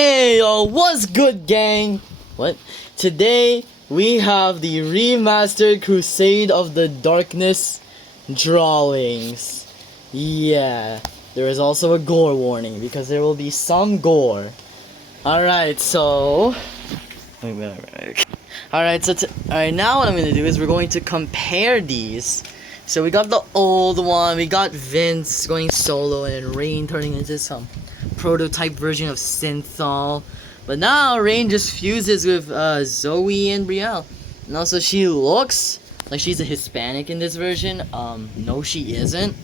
Hey yo, what's good, gang? What? Today we have the remastered Crusade of the Darkness drawings. Yeah, there is also a gore warning because there will be some gore. Alright, so... Alright, now what I'm gonna do is we're going to compare these. So we got the old one, we got Vince going solo and Rain turning into some prototype version of Synthol. But now Rain just fuses with Zoe and Brielle. And also she looks like she's a Hispanic in this version. No she isn't.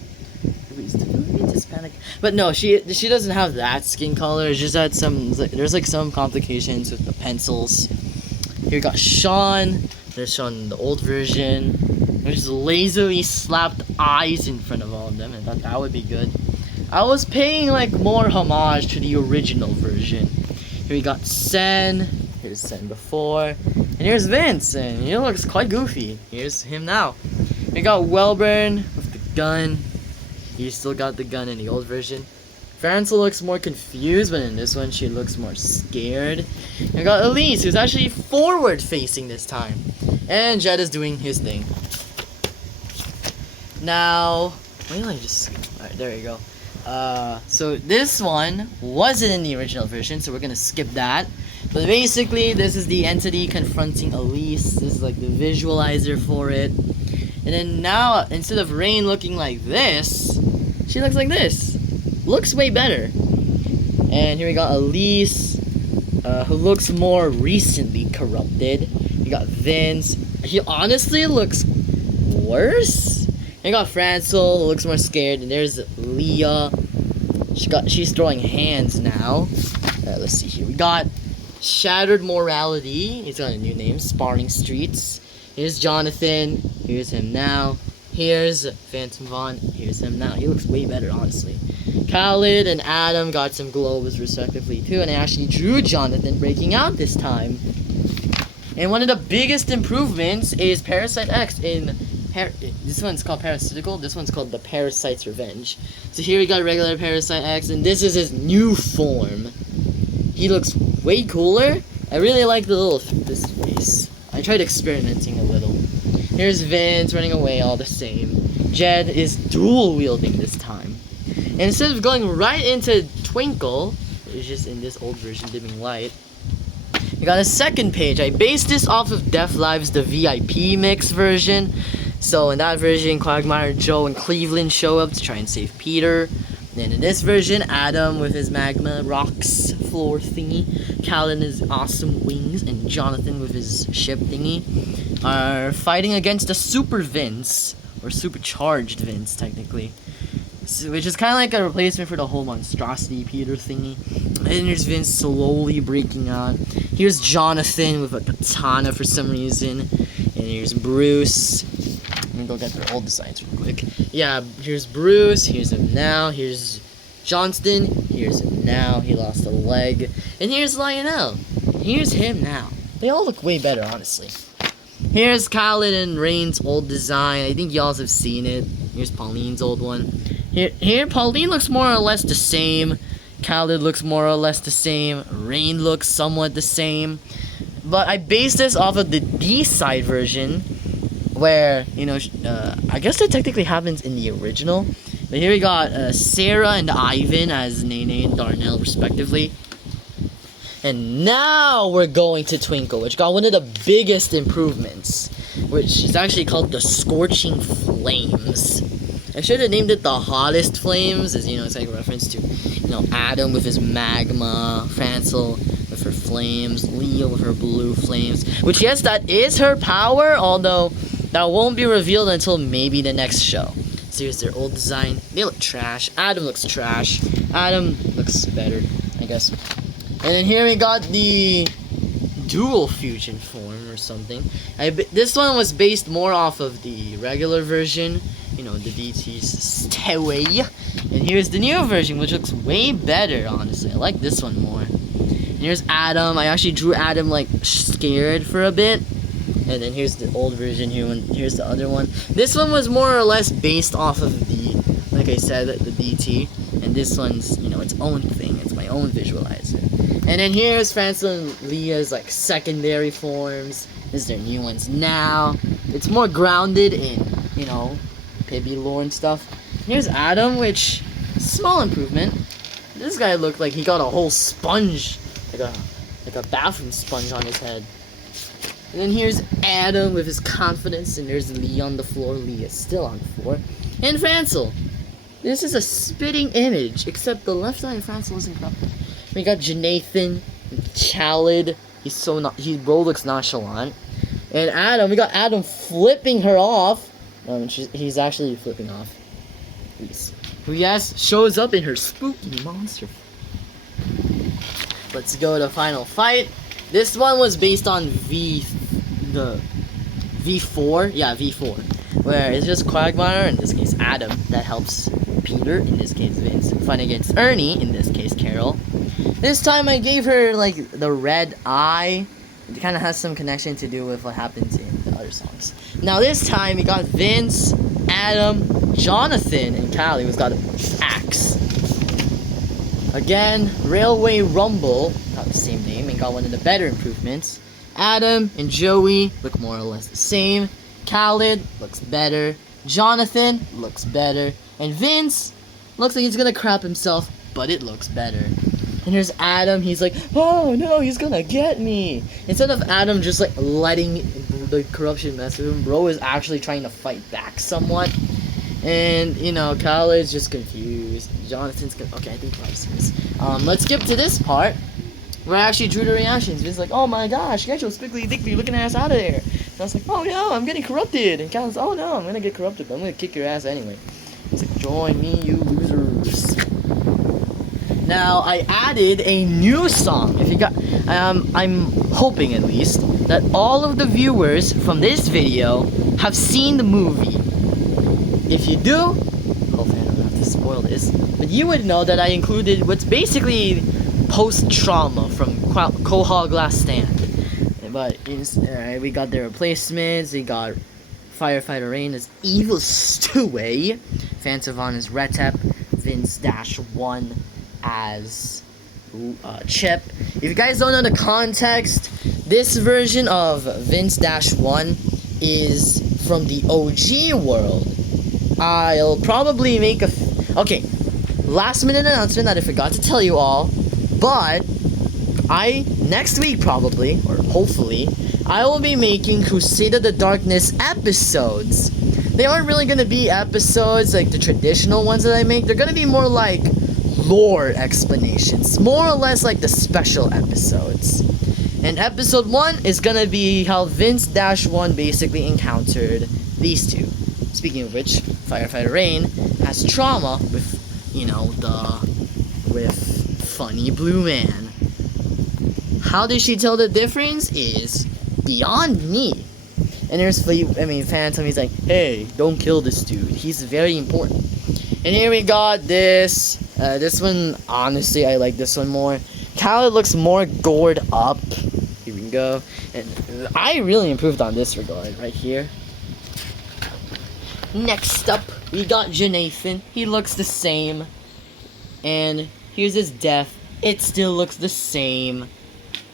Hispanic. But no, she doesn't have that skin color. It's just that there's like some complications with the pencils. Here we got Sean. There's Sean in the old version. There's lazily slapped eyes in front of all of them. I thought that would be good. I was paying like more homage to the original version. Here we got Sen. Here's Sen before. And here's Vince. And he looks quite goofy. Here's him now. We got Welburn with the gun. He still got the gun in the old version. Francel looks more confused, but in this one she looks more scared. We got Elise, who's actually forward facing this time. And Jed is doing his thing. Now, why don't I just... Alright, there you go. So this one wasn't in the original version, so we're gonna skip that. But basically, this is the entity confronting Elise. This is like the visualizer for it. And then now, instead of Rain looking like this, she looks like this. Looks way better. And here we got Elise, who looks more recently corrupted. We got Vince. He honestly looks worse. And we got Francel, who looks more scared. And there's Leah. She's throwing hands now. Let's see here. We got Shattered Morality. He's got a new name, Sparring Streets. Here's Jonathan. Here's him now. Here's Phantom Vaughn. Here's him now. He looks way better, honestly. Khalid and Adam got some globes respectively too, and I actually drew Jonathan breaking out this time. And one of the biggest improvements is Parasite X in... this one's called Parasitical, this one's called the Parasite's Revenge. So here we got regular Parasite X, and this is his new form. He looks way cooler. I really like this face. I tried experimenting a little. Here's Vince running away all the same. Jed is dual wielding this time. And instead of going right into Twinkle, which is just in this old version dimming light, we got a second page. I based this off of Def Live's The VIP Mix version. So in that version, Quagmire, Joe, and Cleveland show up to try and save Peter. Then in this version, Adam with his magma rocks floor thingy, Callan his awesome wings, and Jonathan with his ship thingy are fighting against the Super Vince, or Supercharged Vince technically, which is kind of like a replacement for the whole monstrosity Peter thingy. And here's Vince slowly breaking out. Here's Jonathan with a katana for some reason, and here's Bruce. Let me go get their old designs real quick. Yeah, here's Bruce, here's him now, here's Johnston, here's him now, he lost a leg, and here's Lionel, here's him now. They all look way better, honestly. Here's Khalid and Rain's old design, I think y'all have seen it. Here's Pauline's old one. Here Pauline looks more or less the same, Khalid looks more or less the same, Rain looks somewhat the same. But I based this off of the D-side version, where, you know, I guess that technically happens in the original. But here we got Sarah and Ivan as Nene and Darnell, respectively. And now we're going to Twinkle, which got one of the biggest improvements, which is actually called the Scorching Flames. I should have named it the Hottest Flames, as, you know, it's like a reference to, you know, Adam with his magma, Francel with her flames, Leo with her blue flames. Which, yes, that is her power, although that won't be revealed until maybe the next show. So here's their old design. They look trash. Adam looks trash. Adam looks better, I guess. And then here we got the dual fusion form or something. This one was based more off of the regular version, you know, the DT's Staway. And here's the new version, which looks way better, honestly. I like this one more. And here's Adam. I actually drew Adam, like, scared for a bit. And then here's the old version here, and here's the other one. This one was more or less based off of the, like I said, the DT. And this one's, you know, its own thing. It's my own visualizer. And then here's Francel and Leah's like secondary forms. This is their new ones now. It's more grounded in, you know, Pibby lore and stuff. Here's Adam, which small improvement. This guy looked like he got a whole sponge, like a bathroom sponge on his head. And then here's Adam with his confidence, and there's Leah on the floor. Leah's still on the floor. And Francel. This is a spitting image, except the left eye of Francel isn't corrupted. We got Jonathan, Khaled. He looks nonchalant. And Adam, we got Adam flipping her off. He's actually flipping off. Who shows up in her spooky monster. Let's go to final fight. This one was based on V4. Yeah, V4. Where it's just Quagmire, in this case Adam, that helps Peter, in this case Vince, fight against Ernie, in this case Carol. This time I gave her like the red eye. It kind of has some connection to do with what happens in the other songs. Now this time we got Vince, Adam, Jonathan, and Callie, who's got an axe. Again, Railway Rumble, not the same name, and got one of the better improvements. Adam and Joey look more or less the same. Khaled looks better. Jonathan looks better. And Vince looks like he's gonna crap himself, but it looks better. And here's Adam, he's like, oh no, he's gonna get me. Instead of Adam just like letting the corruption mess with him, bro is actually trying to fight back somewhat. And, you know, Khaled's just confused. Jonathan's okay, I think probably serious. Let's skip to this part where I actually drew the reactions. Vince's like, oh my gosh, get your spiggly dickly looking ass out of there. And I was like, oh no, I'm getting corrupted. And Khaled's, oh no, I'm gonna get corrupted, but I'm gonna kick your ass anyway. He's like, join me, you losers. Now, I added a new song. If you got, I'm hoping at least that all of the viewers from this video have seen the movie. If you do, hopefully I don't have to spoil this, but you would know that I included what's basically post-trauma from Quahog Last Stand. But we got their replacements. We got Firefighter Rain as Evil Stewie, Fantavon as Retep, Vince-1 as Chip. If you guys don't know the context, this version of Vince-1 is from the OG world. I'll probably make okay, last minute announcement that I forgot to tell you all, but next week probably, or hopefully, I will be making Crusade of the Darkness episodes. They aren't really going to be episodes like the traditional ones that I make. They're going to be more like lore explanations, more or less like the special episodes. And episode 1 is going to be how Vince-1 basically encountered these two. Speaking of which, Firefighter Rain has trauma with, you know, with Funny Blue Man. How did she tell the difference is beyond me. And there's Phantom, he's like, hey, don't kill this dude. He's very important. And here we got this. This one, honestly, I like this one more. Khaled looks more gored up. Here we go. And I really improved on this regard right here. Next up, we got Jonathan. He looks the same. And here's his death. It still looks the same.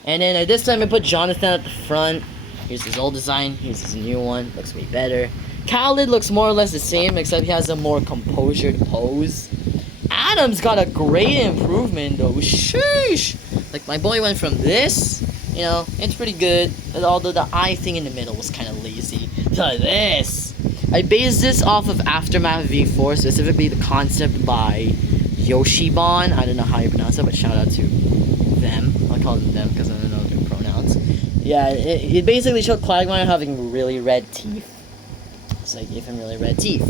And then this time I put Jonathan at the front. Here's his old design. Here's his new one. Looks way better. Khaled looks more or less the same, except he has a more composured pose. Adam's got a great improvement though. Sheesh! Like, my boy went from this, you know, it's pretty good, although the eye thing in the middle was kind of lazy, to this. I based this off of Aftermath V4, specifically the concept by Yoshibon. I don't know how you pronounce it, but shout out to them. I'll call them because I don't know their pronouns. Yeah, it basically showed Quagmire having really red teeth. So I gave him really red teeth.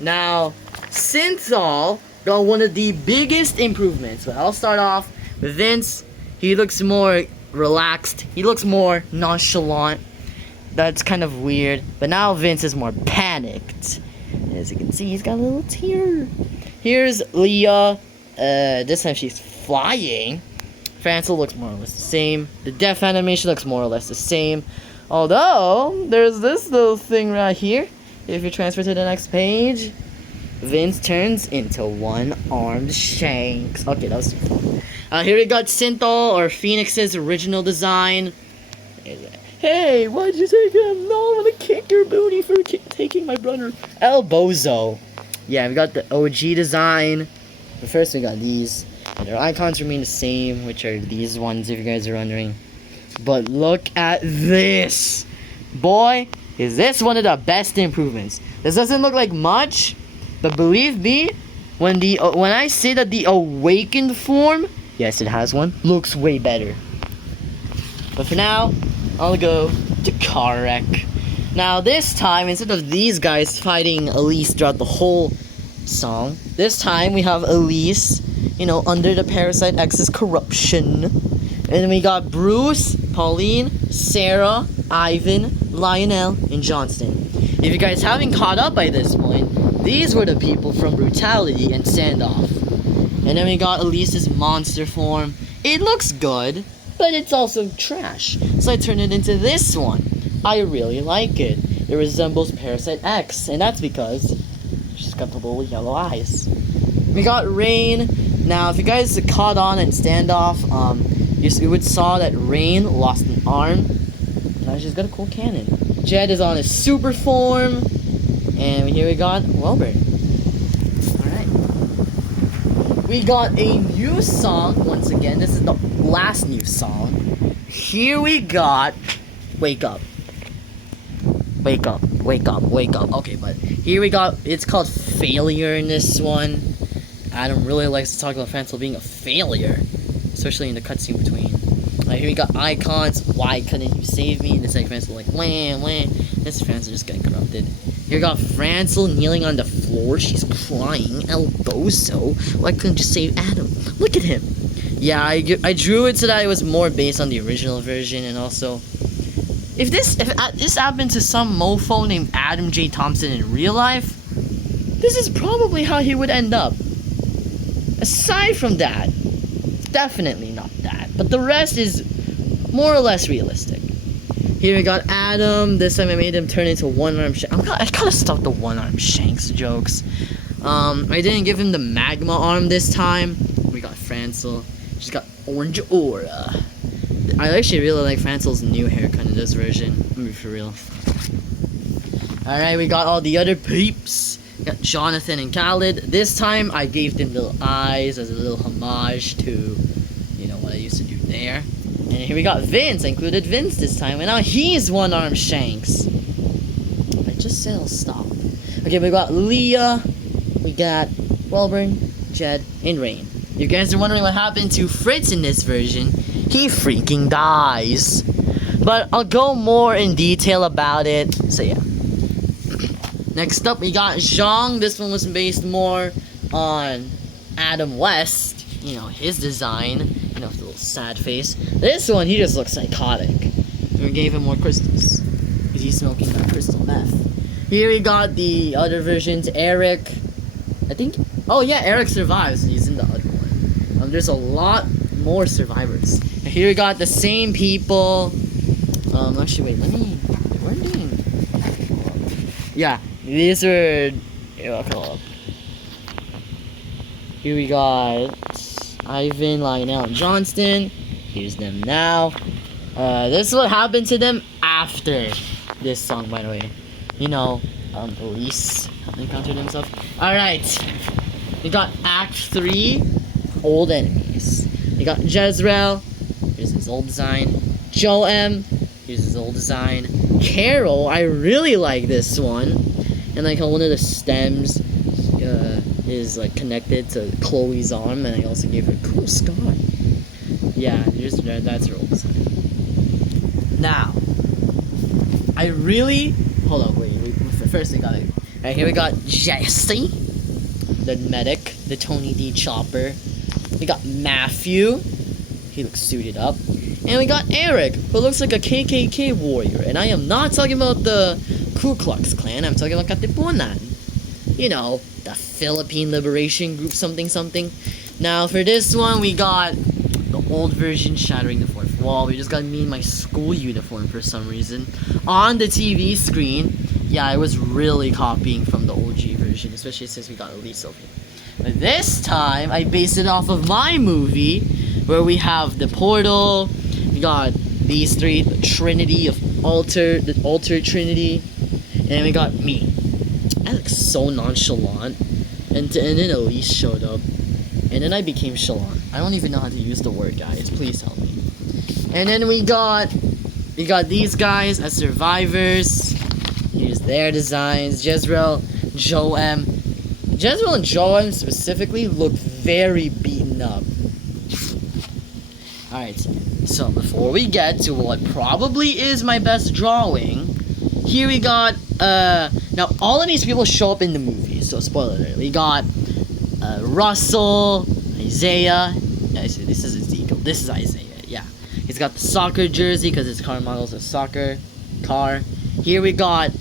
Now, Synthol got one of the biggest improvements. But I'll start off with Vince. He looks more relaxed. He looks more nonchalant. That's kind of weird. But now Vince is more panicked. As you can see, he's got a little tear. Here's Leah. This time she's flying. Francel looks more or less the same. The death animation looks more or less the same. Although, there's this little thing right here. If you transfer to the next page, Vince turns into one-armed Shanks. Okay, that was too fun. Here we got Synthol or Phoenix's original design. Hey, why'd you take him? No, I'm gonna kick your booty for taking my brother. El Bozo. Yeah, we got the OG design. But first we got these. And their icons remain the same, which are these ones if you guys are wondering. But look at this. Boy, is this one of the best improvements. This doesn't look like much, but believe me, when I say that the awakened form, yes it has one, looks way better. But for now, I'll go to car wreck. Now this time, instead of these guys fighting Elise throughout the whole song, this time we have Elise, you know, under the Parasite X's corruption. And then we got Bruce, Pauline, Sarah, Ivan, Lionel, and Johnston. If you guys haven't caught up by this point, these were the people from Brutality and Standoff. And then we got Elise's monster form. It looks good, but it's also trash. So I turned it into this one. I really like it. It resembles Parasite X, and that's because she's got the little yellow eyes. We got Rain. Now, if you guys caught on in Standoff, you would saw that Rain lost an arm. Now she's got a cool cannon. Jed is on his super form. And here we got Welber. Alright. We got a new song. Once again, this is the last new song. Here we got Wake Up. Wake up, wake up, wake up. Okay, but here we got, it's called Failure in this one. Adam really likes to talk about Francel being a failure, especially in the cutscene between. Here we got icons. Why couldn't you save me? This like Francel like wham wham. This Francel just getting corrupted. Here we got Francel kneeling on the floor. She's crying. El Bozo. Why couldn't you save Adam? Look at him. Yeah, I drew it so that it was more based on the original version, and also, if this happened to some mofo named Adam J. Thompson in real life, this is probably how he would end up. Aside from that, definitely not that. But the rest is more or less realistic. Here we got Adam. This time I made him turn into one-arm Shanks. I gotta stop the one-arm Shanks jokes. I didn't give him the magma arm this time. We got Francel. She's got orange aura. I actually really like Francel's new haircut in this version. I mean, for real. Alright, we got all the other peeps. We got Jonathan and Khaled. This time, I gave them little eyes as a little homage to, you know, what I used to do there. And here we got Vince. I included Vince this time. And now he's one-armed Shanks. I just said I'll stop. Okay, we got Leah. We got Welburn, Jed, and Rain. You guys are wondering what happened to Fritz in this version. He freaking dies. But I'll go more in detail about it. So yeah. Next up we got Zhang. This one was based more on Adam West. You know, his design. You know, with the little sad face. This one, he just looks psychotic. And we gave him more crystals. Because he's smoking that crystal meth. Here we got the other versions. Eric. I think... Oh yeah, Eric survives. He's in the other one. There's a lot more survivors. And here we got the same people. Actually, wait, let me... Where are they doing? Yeah, these are... Here, I'll call up. Here we got Ivan, Lionel, and Johnston. Here's them now. This is what happened to them after this song, by the way. You know, Elise encountered himself. Alright. We got Act 3, Old Enemies. We got Jezreel. Here's his old design. Joe M. Here's his old design. Carol, I really like this one. And like how one of the stems is like connected to Chloe's arm, and I also gave her a cool scar. Yeah, that's her old design. Now, I really... Hold on, wait. First we got it. Alright, here we got Jesse, the medic, the Tony D chopper. We got Matthew. He looks suited up. And we got Eric, who looks like a KKK warrior. And I am not talking about the Ku Klux Klan. I'm talking about Katipunan. You know, the Philippine Liberation Group something something. Now, for this one, we got the old version shattering the fourth wall. We just got me in my school uniform for some reason. On the TV screen. Yeah, I was really copying from the OG version, especially since we got Elise over here. But this time, I based it off of my movie, where we have the portal. We got these three, the Trinity of the Alter Trinity, and we got me. I look so nonchalant, and then Elise showed up, and then I became chalant. I don't even know how to use the word, guys. Please help me. And then we got these guys as survivors. Here's their designs. Jezreel, Joem. Jezreel and Joem specifically look very beaten up. Alright, so before we get to what probably is my best drawing, here we got, now all of these people show up in the movie, so spoiler alert. We got, Russell, Isaiah, this is Ezekiel, this is Isaiah, yeah. He's got the soccer jersey, because his car model's a soccer car. Here we got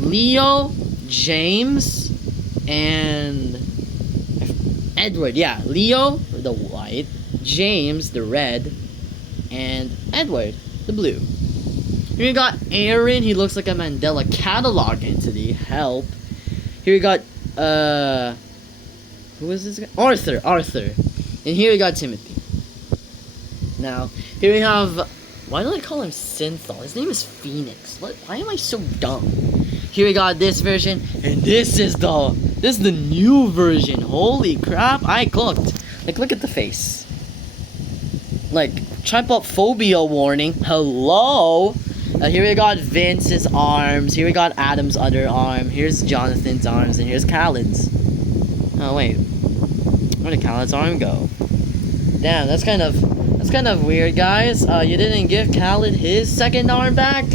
Leo, James, and Edward, yeah. Leo, the white, James, the red, and Edward, the blue. Here we got Aaron, he looks like a Mandela catalog entity, help. Here we got, who is this guy? Arthur. And here we got Timothy. Now, here we have, why do I call him Synthol? His name is Phoenix. Why am I so dumb? Here we got this version, and this is the new version. Holy crap, I cooked. Like, look at the face. Like, trypophobia warning. Hello? Here we got Vince's arms. Here we got Adam's other arm. Here's Jonathan's arms, and here's Khaled's. Oh wait, where did Khaled's arm go? Damn, that's kind of weird, guys. You didn't give Khaled his second arm back?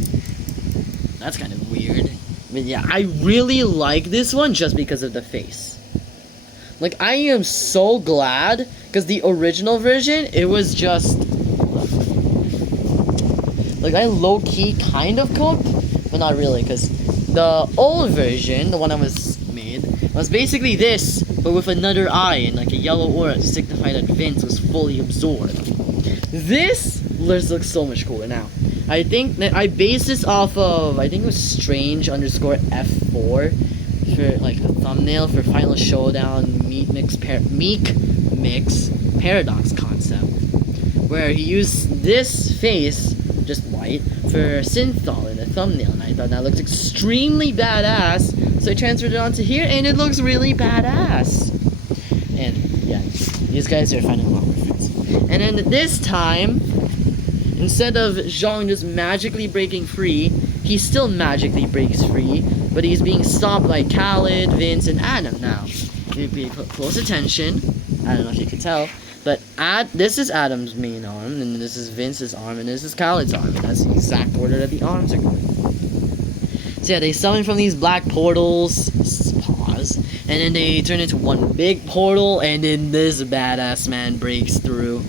That's kind of weird. But yeah, I really like this one just because of the face. Like, I am so glad, because the original version, it was just, like, I low-key kind of cooked, but not really, because the old version, the one that was made, was basically this, but with another eye and like a yellow aura to signify that Vince was fully absorbed. This looks so much cooler now. I think that I based this off of, I think it was Strange _ F4 for like the thumbnail for Final Showdown Meek Mix Paradox concept, where he used this face, just white, for Synthol in the thumbnail, and I thought that looked extremely badass, so I transferred it onto here, and it looks really badass. And yeah, these guys are finding a lot of reference. And then this time, instead of Zhang just magically breaking free, he still magically breaks free, but he's being stopped by Khaled, Vince, and Adam now. If you put close attention, I don't know if you can tell, but this is Adam's main arm, and this is Vince's arm, and this is Khaled's arm, and that's the exact order that the arms are going. So yeah, they summon from these black portals, pause, and then they turn into one big portal, and then this badass man breaks through.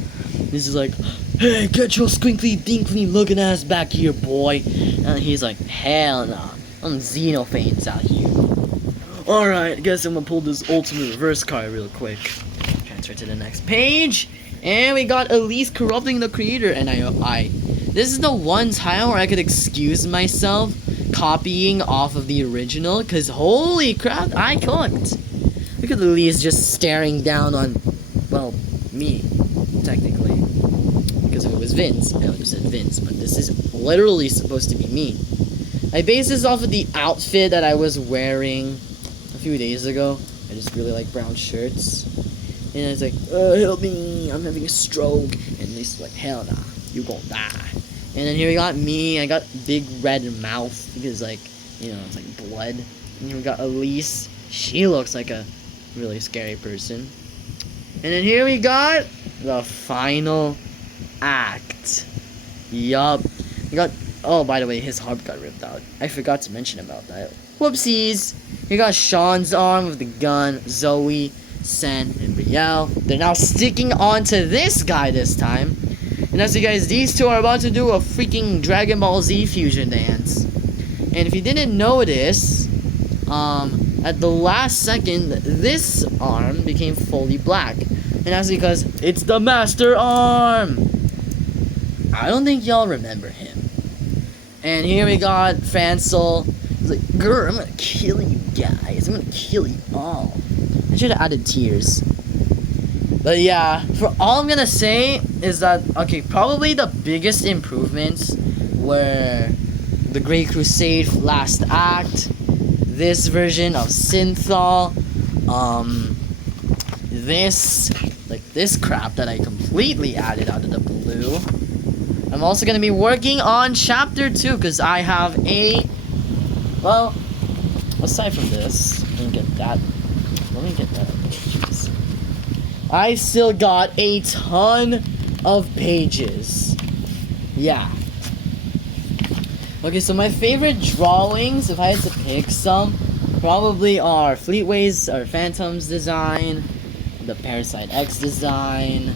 This is like, hey, get your squinkly dinkly looking ass back here, boy. And he's like, hell nah, I'm Xenophanes out here. Alright, guess I'm gonna pull this ultimate reverse card real quick. Transfer to the next page. And we got Elise corrupting the creator. And this is the one time where I could excuse myself copying off of the original. Because holy crap, I cooked. Look at Elise just staring down on, well, me, technically. Because if it was Vince, I would have said Vince. But this is literally supposed to be me. I based this off of the outfit that I was wearing a few days ago. I just really like brown shirts. And it's like, help me, I'm having a stroke. And Lisa's like, hell nah, you gon' die. And then here we got me, I got big red mouth, because like, you know, it's like blood. And here we got Elise, she looks like a really scary person. And then here we got the final act. Yup. We got, oh, by the way, his harp got ripped out. I forgot to mention about that. Whoopsies. We got Sean's arm with the gun, Zoe, Sen, and Brielle. They're now sticking onto this guy this time. And as you guys, these two are about to do a freaking Dragon Ball Z fusion dance. And if you didn't notice, at the last second, this arm became fully black. And that's because it's the Master Arm. I don't think y'all remember him. And here we got Fansel. He's like, grr, I'm gonna kill you guys. I'm gonna kill you all. I should have added tears. But yeah, for all I'm gonna say is that, okay, probably the biggest improvements were the Great Crusade Last Act, this version of Synthol, this crap that I completely added out of the blue. I'm also gonna be working on Chapter 2 because I have well, aside from this, let me get that out of the pages. I still got a ton of pages. Yeah. Okay, so my favorite drawings, if I had to pick some, probably are Fleetway's or Phantom's design, the Parasite X design,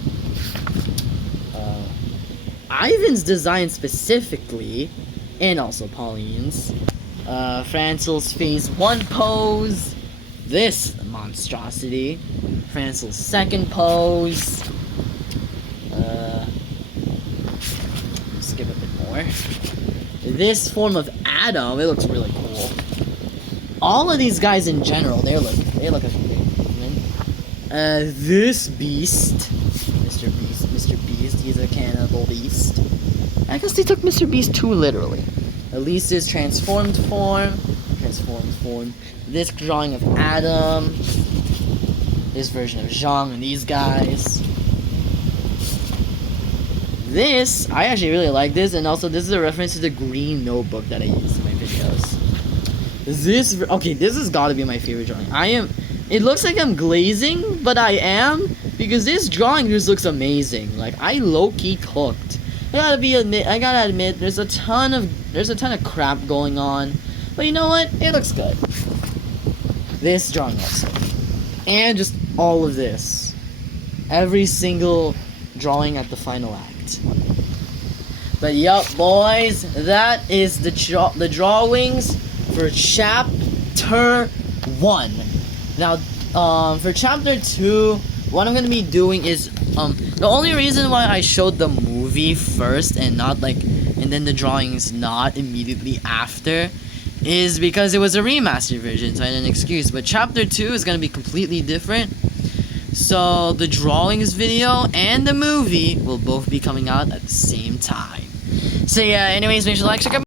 Ivan's design specifically, and also Pauline's, Francel's Phase 1 pose, this monstrosity, Francel's second pose, skip a bit more, this form of Adam, it looks really cool. All of these guys in general, they look like a great improvement. This beast, Mr. Beast, he's a cannibal beast. I guess they took Mr. Beast too literally. Elise's transformed form. This drawing of Adam. This version of Zhang and these guys. This, I actually really like this, and also this is a reference to the green notebook that I use in my videos. This has got to be my favorite drawing. It looks like I'm glazing, but I am, because this drawing just looks amazing. Like, I low-key cooked. I gotta admit, there's a ton of crap going on, but you know what? It looks good. This drawing also, and just all of this, every single drawing at the final act. But yup, boys, that is the drawings for Chapter 1. Now, for Chapter 2, what I'm gonna be doing is, the only reason why I showed the movie first and then the drawings not immediately after is because it was a remastered version, so I had an excuse. But Chapter 2 is gonna be completely different. So the drawings video and the movie will both be coming out at the same time. So yeah, anyways, make sure to like, check out